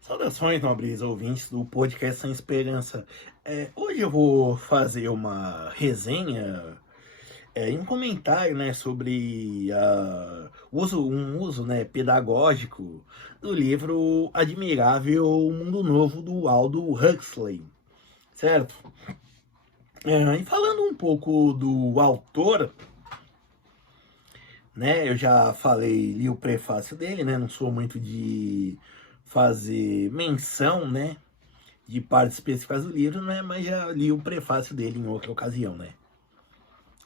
Saudações, nobres ouvintes do podcast Sem Esperança. Hoje eu vou fazer uma resenha e um comentário, né, sobre um uso, né, pedagógico do livro Admirável Mundo Novo do Aldo Huxley, certo? E falando um pouco do autor, né, eu já falei, li o prefácio dele, né, não sou muito de fazer menção, né, de partes específicas do livro, né? Mas já li o prefácio dele em outra ocasião, né?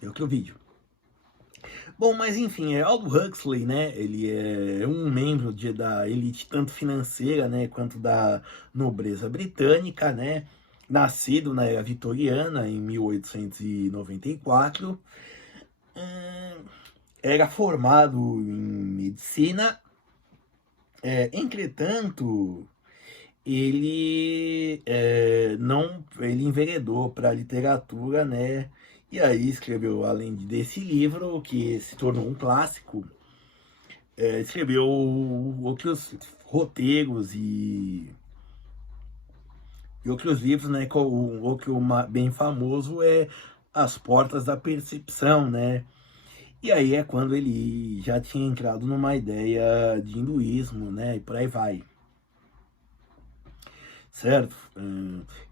Em outro vídeo. Bom, mas enfim, Aldous Huxley, né? Ele é um membro da elite tanto financeira, né, quanto da nobreza britânica, né? Nascido na era vitoriana em 1894, era formado em medicina. Entretanto, ele enveredou para a literatura, né? E aí escreveu, além desse livro, que se tornou um clássico, escreveu outros roteiros e outros livros, né? O que bem famoso é As Portas da Percepção, né? E aí é quando ele já tinha entrado numa ideia de hinduísmo, né? E por aí vai. Certo?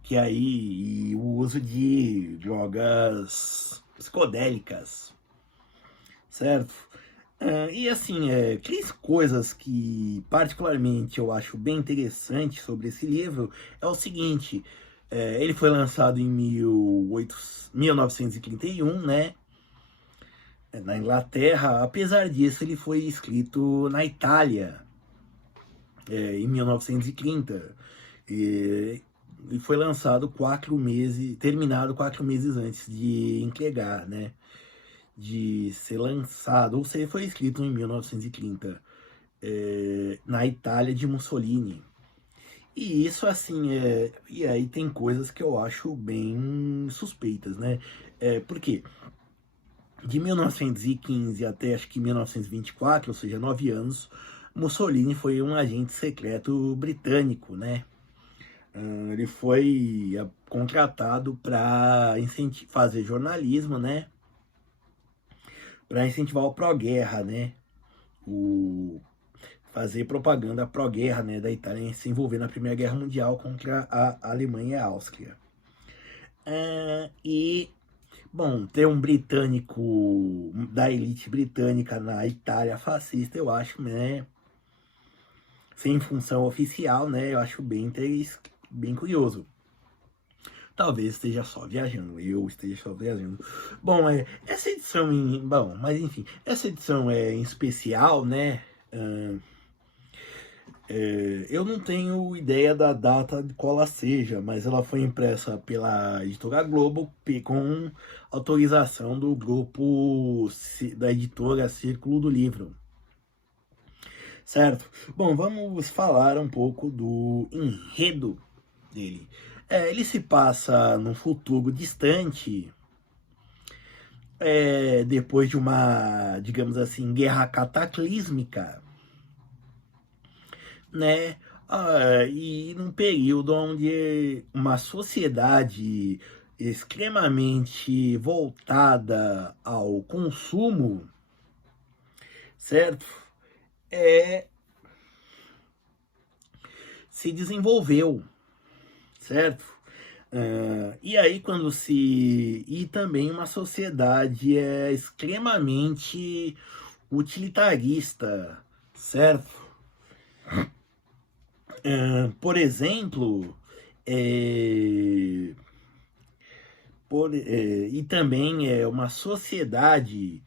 Que aí e o uso de drogas psicodélicas, certo? E assim, três coisas que particularmente eu acho bem interessante sobre esse livro é o seguinte: ele foi lançado em 1931, né? Na Inglaterra. Apesar disso, ele foi escrito na Itália, em 1930. E foi lançado 4 meses, terminado 4 meses antes de entregar, né? De ser lançado, ou seja, foi escrito em 1930, na Itália de Mussolini. E isso, assim, e aí tem coisas que eu acho bem suspeitas, né? Por quê? De 1915 até acho que 1924, ou seja, 9 anos, Mussolini foi um agente secreto britânico, né? Ele foi contratado para fazer jornalismo, né? Para incentivar o pró-guerra, né? O fazer propaganda pró-guerra, né, da Itália se envolver na Primeira Guerra Mundial contra a Alemanha e a Áustria. E bom, ter um britânico da elite britânica na Itália fascista, eu acho, né, sem função oficial, né, eu acho bem curioso. Talvez esteja só viajando, eu esteja só viajando. Bom, essa edição bom, mas enfim, essa edição é em especial, né? Eu não tenho ideia da data de qual ela seja, mas ela foi impressa pela editora Globo com autorização do grupo da editora Círculo do Livro. Certo? Bom, vamos falar um pouco do enredo dele. Ele se passa num futuro distante, depois de uma, digamos assim, guerra cataclísmica, né? E num período onde uma sociedade extremamente voltada ao consumo, certo? É, Se desenvolveu, certo? E aí quando se e também uma sociedade extremamente utilitarista, certo? Por exemplo, é, e também é uma sociedade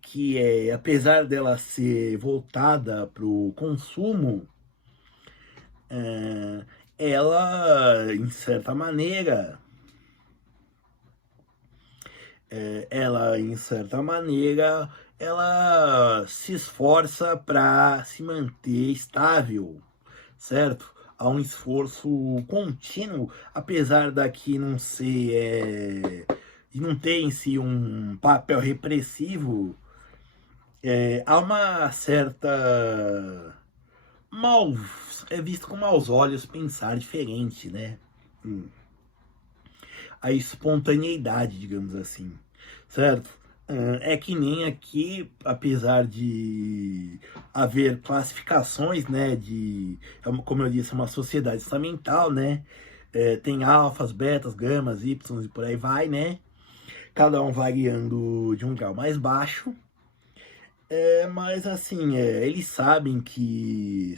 que apesar dela ser voltada para o consumo, é, ela, em certa maneira, ela se esforça para se manter estável, certo? Há um esforço contínuo, apesar daqui não ser, de não ter em si um papel repressivo, há mal, é visto com maus olhos pensar diferente, né? A espontaneidade, digamos assim, certo? É que nem aqui, apesar de haver classificações, né, como eu disse, uma sociedade estamental, né, tem alfas, betas, gamas, ys e por aí vai, né, cada um variando de um grau mais baixo, mas assim, eles sabem que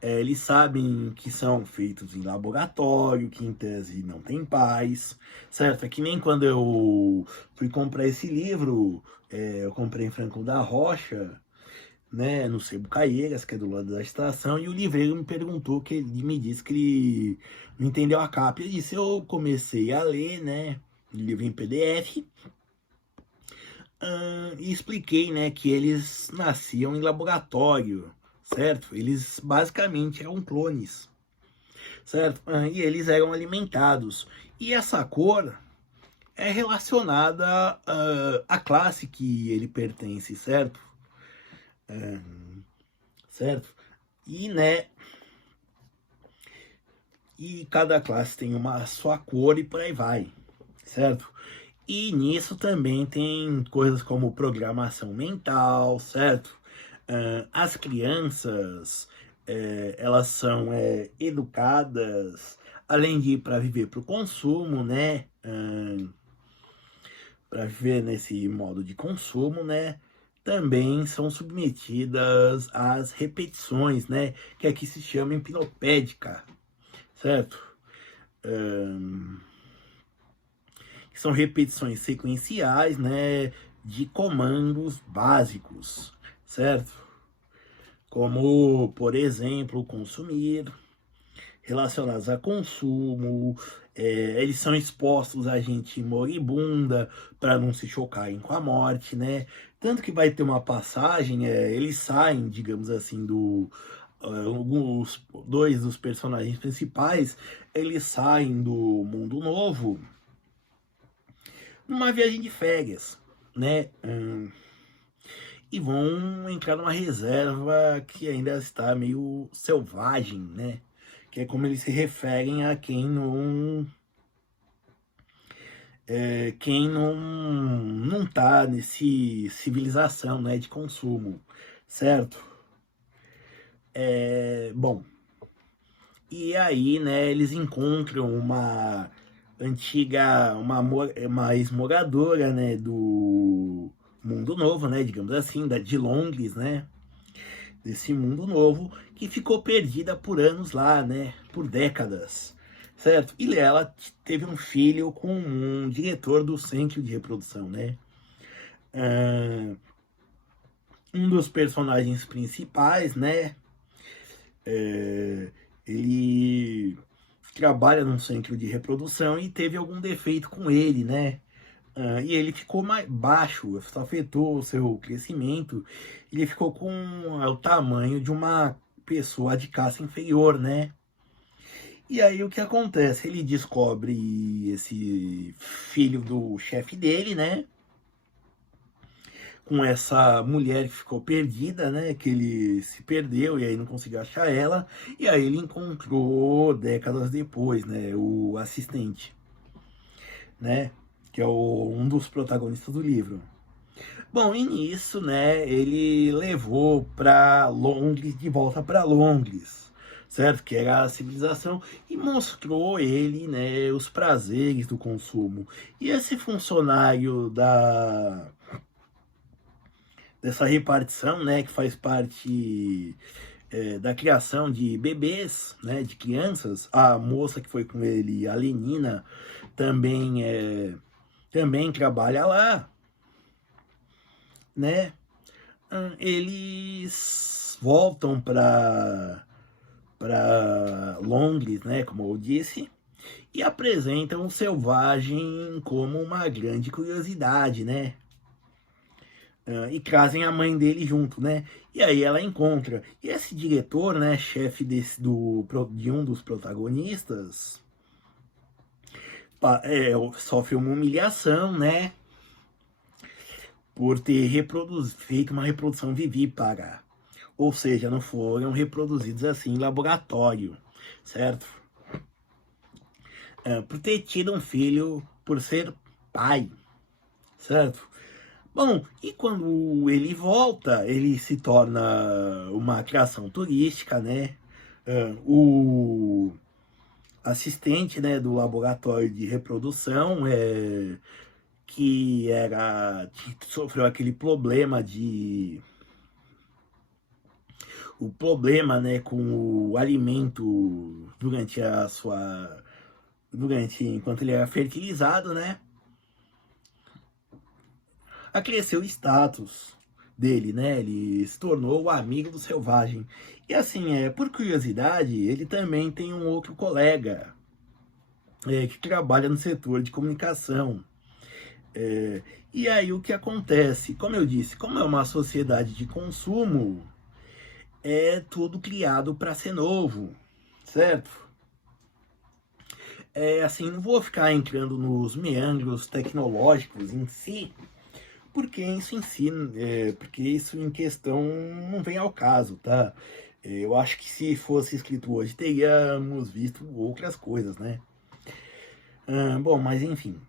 eles sabem que são feitos em laboratório, que em tese não tem paz, certo? É que nem quando eu fui comprar esse livro, eu comprei em Franco da Rocha, né, no Sebo Caieiras, que é do lado da estação, e o livreiro me perguntou, que ele me disse que ele não entendeu a capa. Ele disse, eu comecei a ler, né, o livro em PDF, e expliquei, né, que eles nasciam em laboratório, certo? Eles basicamente eram clones, certo? E eles eram alimentados. E essa cor é relacionada à classe que ele pertence, certo? Certo? E, né, e cada classe tem uma sua cor e por aí vai, certo? E nisso também tem coisas como programação mental, certo? As crianças, elas são educadas, além de ir para viver para o consumo, né? Para viver nesse modo de consumo, né? Também são submetidas às repetições, né? Que aqui se chama hipnopédica, certo? Que são repetições sequenciais, né, de comandos básicos, certo? Como, por exemplo, consumir, relacionados a consumo, eles são expostos a gente moribunda para não se chocarem com a morte, né? Tanto que vai ter uma passagem, eles saem, digamos assim, alguns dois dos personagens principais, eles saem do mundo novo numa viagem de férias, né? E vão entrar numa reserva que ainda está meio selvagem, né? Que é como eles se referem a quem não tá nesse civilização, né, de consumo, certo? Bom, e aí, né, eles encontram uma ex-moradora, né, do mundo novo, né, digamos assim, de Londres, né, desse mundo novo, que ficou perdida por anos lá, né, por décadas, certo? E ela teve um filho com um diretor do centro de reprodução, né? Um dos personagens principais, né, ele trabalha num centro de reprodução e teve algum defeito com ele, né? E ele ficou mais baixo, isso afetou o seu crescimento. Ele ficou com o tamanho de uma pessoa de classe inferior, né? E aí o que acontece? Ele descobre esse filho do chefe dele, né? Com essa mulher que ficou perdida, né? Que ele se perdeu e aí não conseguiu achar ela. E aí ele encontrou décadas depois, né? O assistente, né? Que é um dos protagonistas do livro. Bom, e nisso, né, ele levou para Londres, de volta para Londres, certo? Que era a civilização, e mostrou ele, né, os prazeres do consumo. E esse funcionário dessa repartição, né, que faz parte da criação de bebês, né, de crianças, a moça que foi com ele, a Lenina, também trabalha lá, né? Eles voltam para Londres, né, como eu disse, e apresentam o selvagem como uma grande curiosidade, né? E trazem a mãe dele junto, né? E aí ela encontra. E esse diretor, né, chefe de um dos protagonistas, sofre uma humilhação, né? por ter feito uma reprodução vivípara, ou seja, não foram reproduzidos assim em laboratório, certo? Por ter tido um filho, por ser pai, certo? Bom, e quando ele volta, ele se torna uma atração turística, né? O assistente, né, do laboratório de reprodução, que sofreu aquele problema o problema, né, com o alimento enquanto ele era fertilizado, né, acresceu o status dele, né, ele se tornou o amigo do selvagem. E assim, por curiosidade, ele também tem um outro colega que trabalha no setor de comunicação. E aí o que acontece? Como eu disse, como é uma sociedade de consumo, é tudo criado para ser novo, certo? Assim, não vou ficar entrando nos meandros tecnológicos em si, porque isso em questão não vem ao caso, tá? Eu acho que se fosse escrito hoje, teríamos visto outras coisas, né? Bom, mas enfim,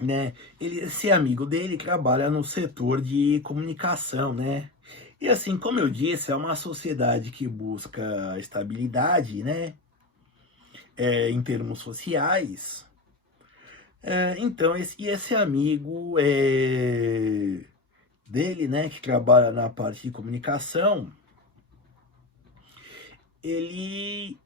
né? Esse amigo dele trabalha no setor de comunicação, né? E assim, como eu disse, é uma sociedade que busca estabilidade, né? Em termos sociais. Então, esse amigo dele, né, que trabalha na parte de comunicação, ele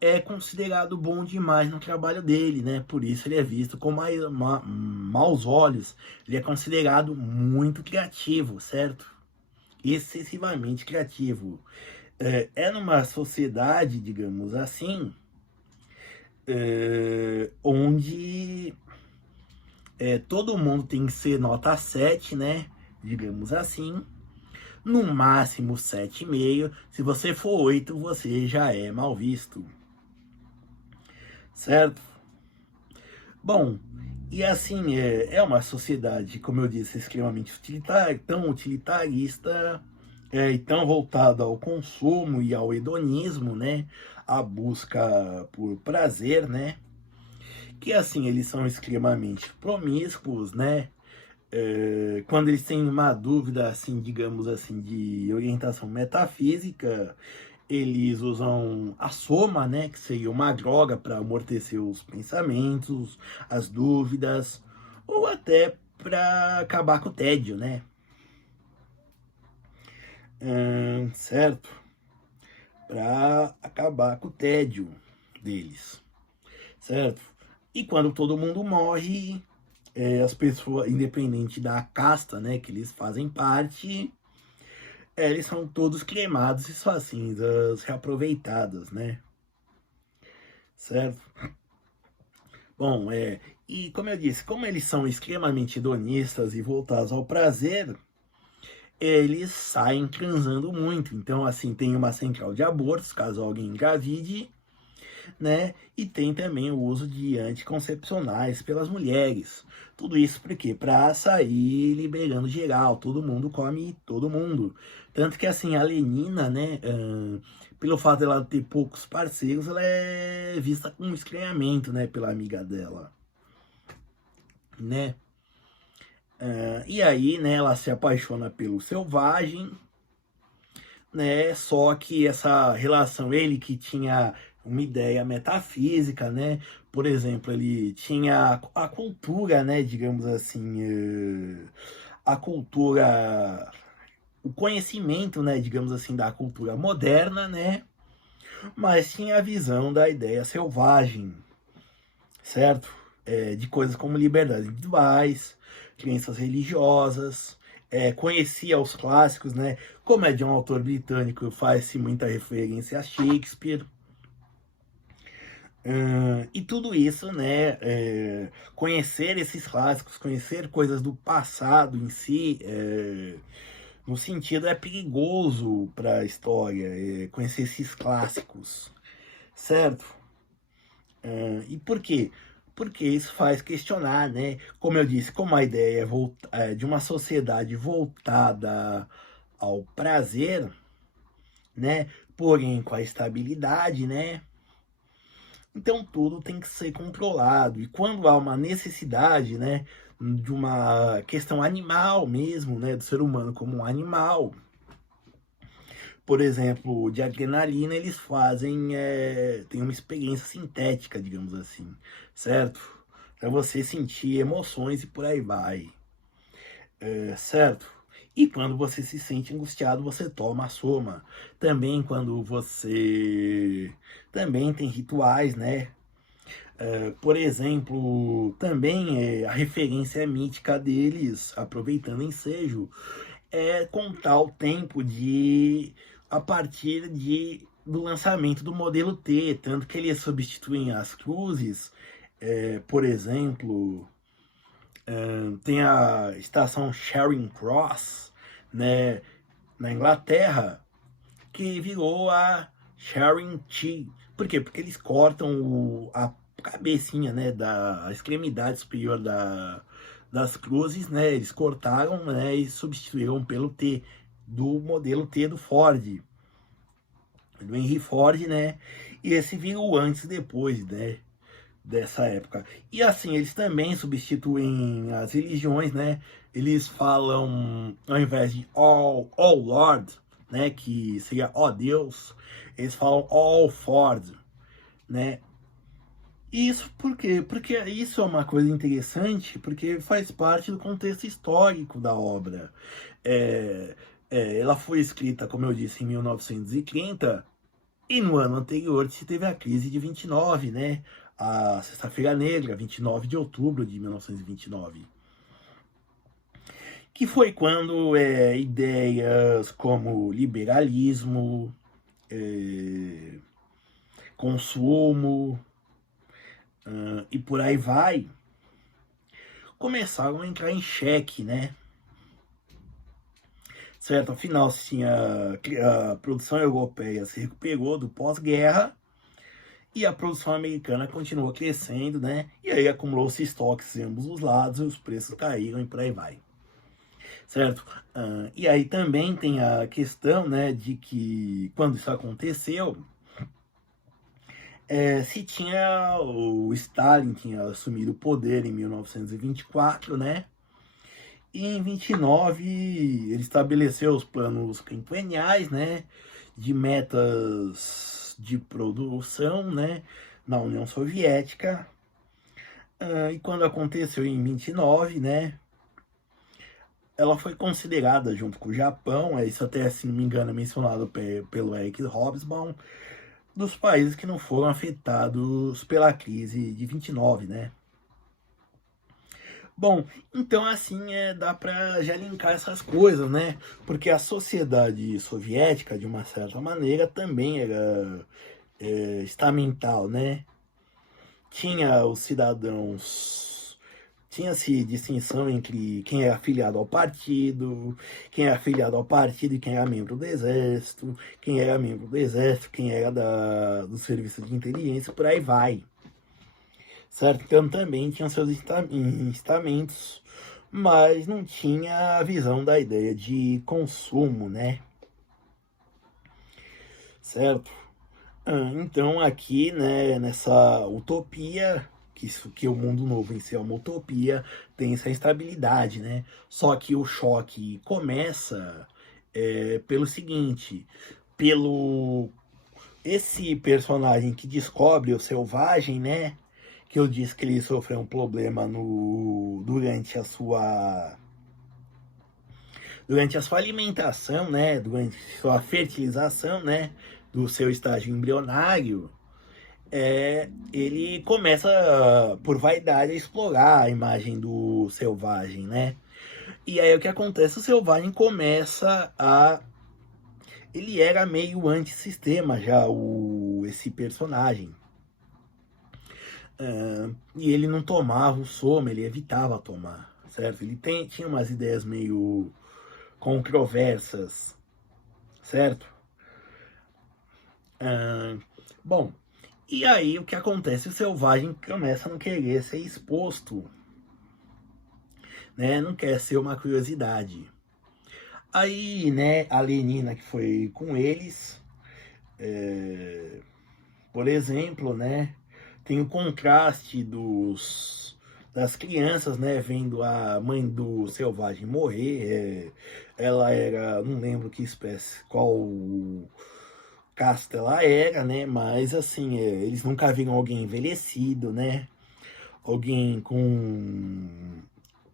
é considerado bom demais no trabalho dele, né? Por isso ele é visto com maus olhos. Ele é considerado muito criativo, certo? Excessivamente criativo. Numa sociedade, digamos assim, onde todo mundo tem que ser nota 7, né? Digamos assim. No máximo 7,5. Se você for 8, você já é mal visto. Certo? Bom, e assim, é uma sociedade, como eu disse, extremamente utilitária, tão utilitarista, e tão voltada ao consumo e ao hedonismo, né? A busca por prazer, né? Que assim, eles são extremamente promíscuos, né? Quando eles têm uma dúvida, assim, digamos assim, de orientação metafísica, eles usam a soma, né, que seria uma droga para amortecer os pensamentos, as dúvidas, ou até para acabar com o tédio, né? Certo? Para acabar com o tédio deles, certo? E quando todo mundo morre, as pessoas, independente da casta, né, que eles fazem parte, eles são todos cremados e suas cinzas reaproveitadas, né? Certo? Bom, e como eu disse, como eles são extremamente hedonistas e voltados ao prazer, eles saem transando muito. Então, assim, tem uma central de abortos, caso alguém engravide, né? E tem também o uso de anticoncepcionais pelas mulheres. Tudo isso por quê? Para sair liberando geral, todo mundo come todo mundo. Tanto que assim, a Lenina, né, pelo fato dela ter poucos parceiros, ela é vista com estranhamento, né, pela amiga dela, né? E aí, né, ela se apaixona pelo selvagem, né? Só que essa relação, ele que tinha uma ideia metafísica, né? Por exemplo, ele tinha a cultura, né? Digamos assim, a cultura, o conhecimento, né? Digamos assim, da cultura moderna, né? Mas tinha a visão da ideia selvagem, certo? De coisas como liberdades individuais, crenças religiosas, conhecia os clássicos, né? Como é de um autor britânico, faz-se muita referência a Shakespeare. E tudo isso, né? Conhecer esses clássicos, conhecer coisas do passado em si, no sentido perigoso para a história, conhecer esses clássicos, certo? E por quê? porque isso faz questionar, né? Como eu disse, como a ideia é de uma sociedade voltada ao prazer, né? Porém com a estabilidade, né? Então tudo tem que ser controlado. E quando há uma necessidade, né, de uma questão animal mesmo, né, do ser humano como um animal, por exemplo, de adrenalina, eles fazem, tem uma experiência sintética, digamos assim, certo? Para você sentir emoções e por aí vai, certo? E quando você se sente angustiado, você toma a soma. Também quando você... Também tem rituais, né? Por exemplo, também a referência mítica deles, aproveitando o ensejo, é contar o tempo de a partir do lançamento do modelo T, tanto que eles substituem as cruzes, por exemplo, tem a estação Charing Cross, né, na Inglaterra, que virou a Charing T. Por quê? Porque eles cortam a cabecinha, né, da extremidade superior das cruzes, né, eles cortaram, né, e substituíram pelo T, do modelo T do Ford, do Henry Ford, né, e esse virou antes e depois, né, dessa época. E assim, eles também substituem as religiões, né, eles falam, ao invés de all Lord, né, que seria ó Deus, eles falam all Ford, né. Isso por quê? Porque isso é uma coisa interessante, porque faz parte do contexto histórico da obra. É, ela foi escrita, como eu disse, em 1930, e no ano anterior se teve a crise de 29, né? A Sexta-feira Negra, 29 de outubro de 1929. Que foi quando ideias como liberalismo, consumo, e por aí vai, começaram a entrar em xeque, né? Certo? Afinal, sim, a produção europeia se recuperou do pós-guerra e a produção americana continuou crescendo, né? E aí acumulou-se estoques em ambos os lados e os preços caíram e por aí vai. Certo? E aí também tem a questão, né, de que quando isso aconteceu, se tinha o Stalin tinha assumido o poder em 1924, né? E em 29 ele estabeleceu os planos quinquenais, né, de metas de produção, né, na União Soviética. E quando aconteceu em 29, né, ela foi considerada junto com o Japão, isso até, se não me engano, é mencionado pelo Eric Hobsbawm, dos países que não foram afetados pela crise de 29, né? Bom, então assim dá para já linkar essas coisas, né? Porque a sociedade soviética, de uma certa maneira, também era estamental, né? Tinha os cidadãos, tinha-se distinção entre quem era afiliado ao partido, quem era afiliado ao partido e quem era membro do exército, quem era membro do exército, quem era do serviço de inteligência, por aí vai. Certo? Então também tinha seus estamentos, mas não tinha a visão da ideia de consumo, né? Certo? Então aqui, né, nessa utopia, que o mundo novo em si é uma utopia, tem essa instabilidade, né? Só que o choque começa pelo seguinte, pelo esse personagem que descobre o selvagem, né? Que eu disse que ele sofreu um problema durante a sua alimentação, né? Durante sua fertilização, né? Do seu estágio embrionário, ele começa, por vaidade, a explorar a imagem do selvagem, né? E aí o que acontece? O selvagem começa a... Ele era meio antissistema já, esse personagem. E ele não tomava o soma, ele evitava tomar, certo? Ele tinha umas ideias meio controversas, certo? Bom, E aí o que acontece? O selvagem começa a não querer ser exposto, né? Não quer ser uma curiosidade. Aí, né, a Lenina que foi com eles, por exemplo, né, tem o contraste das crianças, né, vendo a mãe do selvagem morrer. Ela era, não lembro que espécie, qual casta ela era, né, mas assim, eles nunca viram alguém envelhecido, né, alguém com...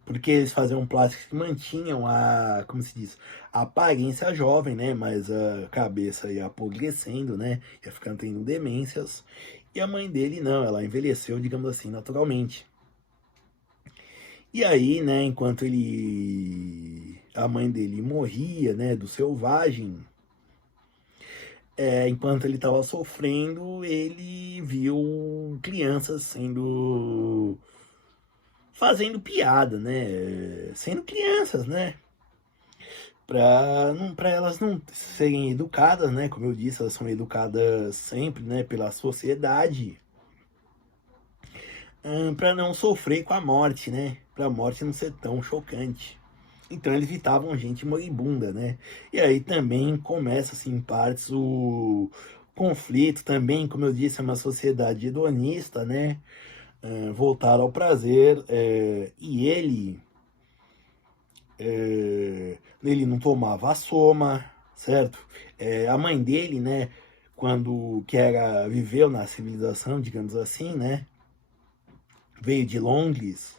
Porque eles faziam plástico que mantinham a, como se diz, a aparência jovem, né? Mas a cabeça ia apodrecendo, né? Ia ficando tendo demências. E a mãe dele não, ela envelheceu, digamos assim, naturalmente. E aí, né, enquanto a mãe dele morria, né, do selvagem, enquanto ele estava sofrendo, ele viu crianças fazendo piada, né? Sendo crianças, né? Para elas não serem educadas, né? Como eu disse, elas são educadas sempre, né? Pela sociedade, para não sofrer com a morte, né? Para a morte não ser tão chocante. Então eles evitavam gente moribunda, né? E aí também começa, assim, em partes o conflito também, como eu disse, é uma sociedade hedonista, né? Voltar ao prazer, e ele não tomava a soma, certo? A mãe dele, né, quando viveu na civilização, digamos assim, né, veio de Londres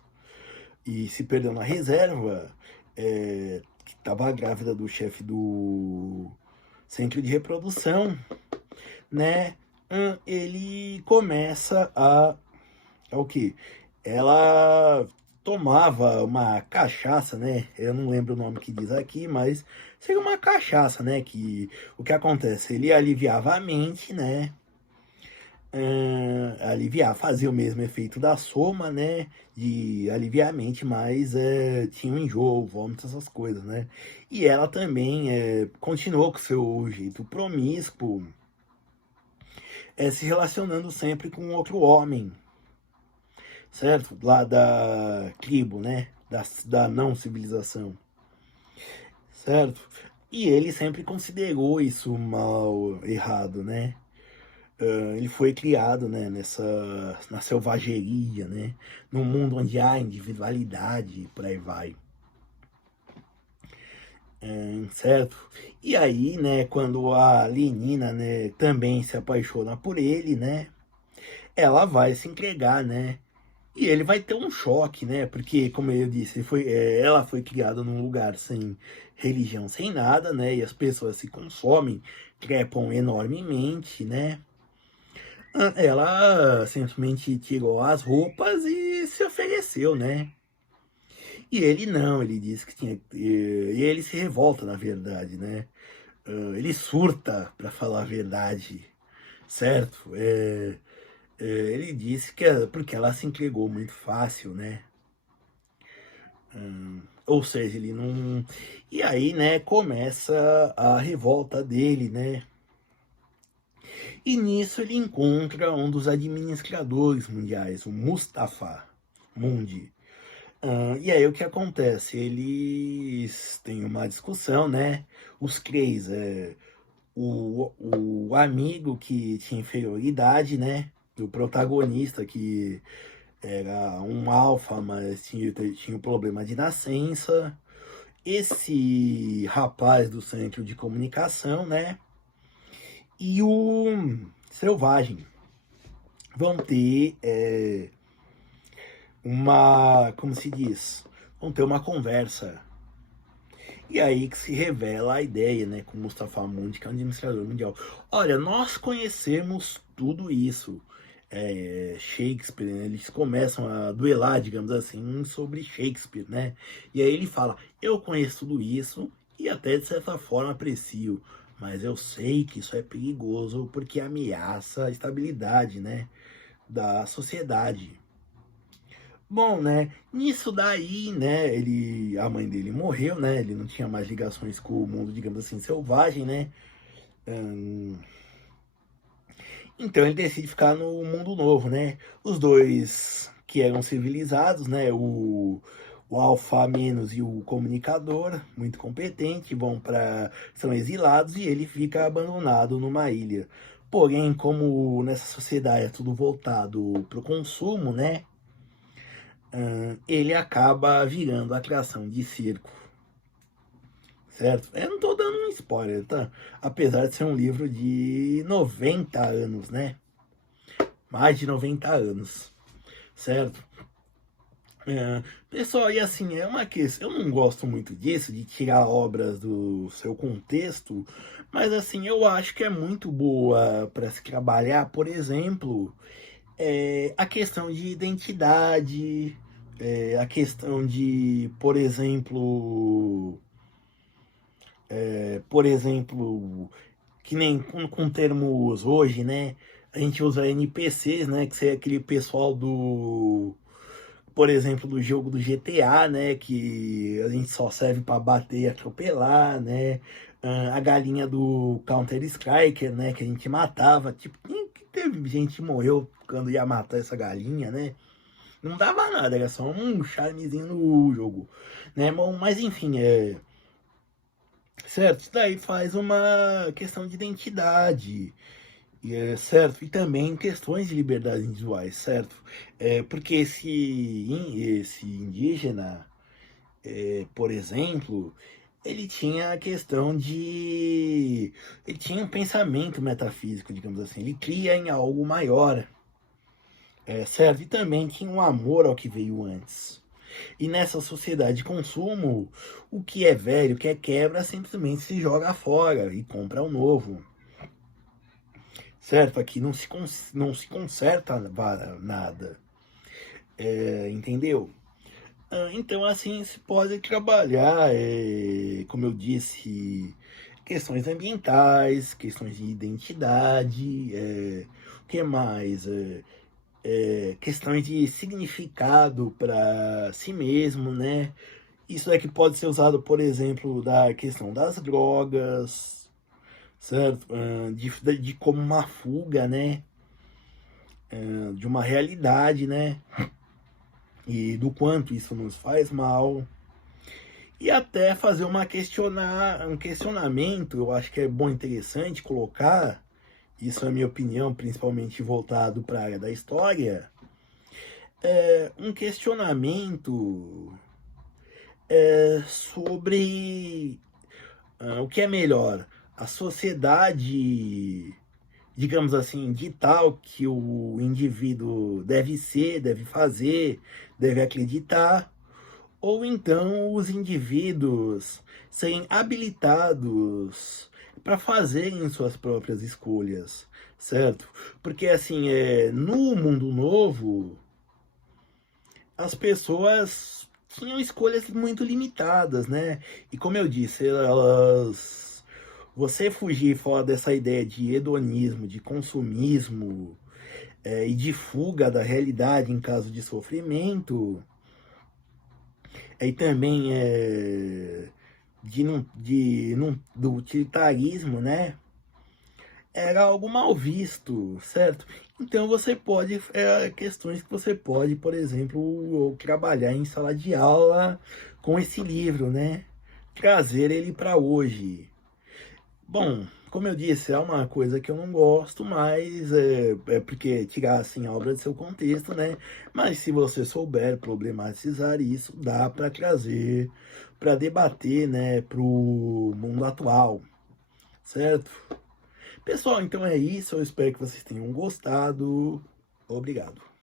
e se perdeu na reserva, que estava grávida do chefe do centro de reprodução, né, ele começa a o que? Ela tomava uma cachaça, né? Eu não lembro o nome que diz aqui, mas seria uma cachaça, né? Que o que acontece? Ele aliviava a mente, né? Aliviar, fazia o mesmo efeito da soma, né? De aliviar a mente, mas tinha um enjoo, vômito, essas coisas, né? E ela também continuou com seu jeito promíscuo, se relacionando sempre com outro homem, certo? Lá da tribo, né? Da não civilização, certo? E ele sempre considerou isso mal, errado, né? Ele foi criado, né, na selvageria, né? Num mundo onde há individualidade, por aí vai, certo? E aí, né, quando a Lenina, né, também se apaixona por ele, né? Ela vai se entregar, né? E ele vai ter um choque, né? Porque, como eu disse, ela foi criada num lugar sem religião, sem nada, né? E as pessoas se consomem, trepam enormemente, né? Ela simplesmente tirou as roupas e se ofereceu, né? E ele não, ele disse que tinha. E ele se revolta, na verdade, né? Ele surta, para falar a verdade, certo? Ele disse que porque ela se entregou muito fácil, né? Ou seja, ele não. E aí, né, começa a revolta dele, né? E nisso ele encontra um dos administradores mundiais, o Mustafa Mundi. E aí o que acontece? Eles têm uma discussão, né? Os três, o amigo que tinha inferioridade, né? O protagonista que era um alfa, mas tinha um problema de nascença. Esse rapaz do centro de comunicação, né? E o selvagem vão ter como se diz? Vão ter uma conversa. E aí que se revela a ideia, né, com Mustafa Mundi, que é um administrador mundial. Olha, nós conhecemos tudo isso. Shakespeare, né, eles começam a duelar, digamos assim, sobre Shakespeare, né? E aí ele fala, eu conheço tudo isso e até de certa forma aprecio, mas eu sei que isso é perigoso porque ameaça a estabilidade, né, da sociedade. Bom, né? Nisso daí, né? A mãe dele morreu, né? Ele não tinha mais ligações com o mundo, digamos assim, selvagem, né? Hum, Então ele decide ficar no mundo novo, né? Os dois que eram civilizados, né? O Alfa Menos e o comunicador, muito competente, são exilados e ele fica abandonado numa ilha. Porém, como nessa sociedade é tudo voltado para o consumo, né? Ele acaba virando atração de circo, certo? Eu não tô dando um spoiler, tá? Apesar de ser um livro de 90 anos, né? Mais de 90 anos, certo? Pessoal, e assim, é uma questão, eu não gosto muito disso, de tirar obras do seu contexto, mas assim, eu acho que é muito boa para se trabalhar, por exemplo, a questão de identidade, a questão de, por exemplo, que nem com termos hoje, né? A gente usa NPCs, né? Que seria aquele pessoal por exemplo, do jogo do GTA, né? Que a gente só serve para bater e atropelar, né? A galinha do Counter-Strike, né? Que a gente matava. Tipo, que teve gente que morreu quando ia matar essa galinha, né? Não dava nada, era só um charmezinho no jogo, né? Bom, mas enfim, certo? Isso daí faz uma questão de identidade, certo? E também questões de liberdade individuais, certo? Porque esse indígena, por exemplo, ele tinha a questão de... Ele tinha um pensamento metafísico, digamos assim. Ele cria em algo maior, certo? E também tinha um amor ao que veio antes. E nessa sociedade de consumo, o que é velho, o que é quebra, simplesmente se joga fora e compra o novo. Certo? Aqui não se conserta nada. Entendeu? Então, assim, se pode trabalhar, como eu disse, questões ambientais, questões de identidade, o que mais? Questões de significado para si mesmo, né? Isso é que pode ser usado, por exemplo, da questão das drogas, certo? De como uma fuga, né? De uma realidade, né? E do quanto isso nos faz mal. E até fazer um questionamento, eu acho que é bom, interessante colocar, isso é a minha opinião, principalmente voltado para a área da história, um questionamento sobre o que é melhor, a sociedade, digamos assim, de tal que o indivíduo deve ser, deve fazer, deve acreditar, ou então os indivíduos serem habilitados para fazerem suas próprias escolhas, certo? Porque assim, no mundo novo, as pessoas tinham escolhas muito limitadas, né? E como eu disse, você fugir fora dessa ideia de hedonismo, de consumismo, e de fuga da realidade em caso de sofrimento, e também do utilitarismo, né? Era algo mal visto, certo? Então você pode, questões que você pode, por exemplo, trabalhar em sala de aula com esse livro, né? Trazer ele para hoje. Bom, como eu disse, é uma coisa que eu não gosto, mas é porque tirar assim a obra do seu contexto, né? Mas se você souber problematizar isso, dá para trazer, para debater, né, para o mundo atual, certo? Pessoal, então é isso. Eu espero que vocês tenham gostado. Obrigado.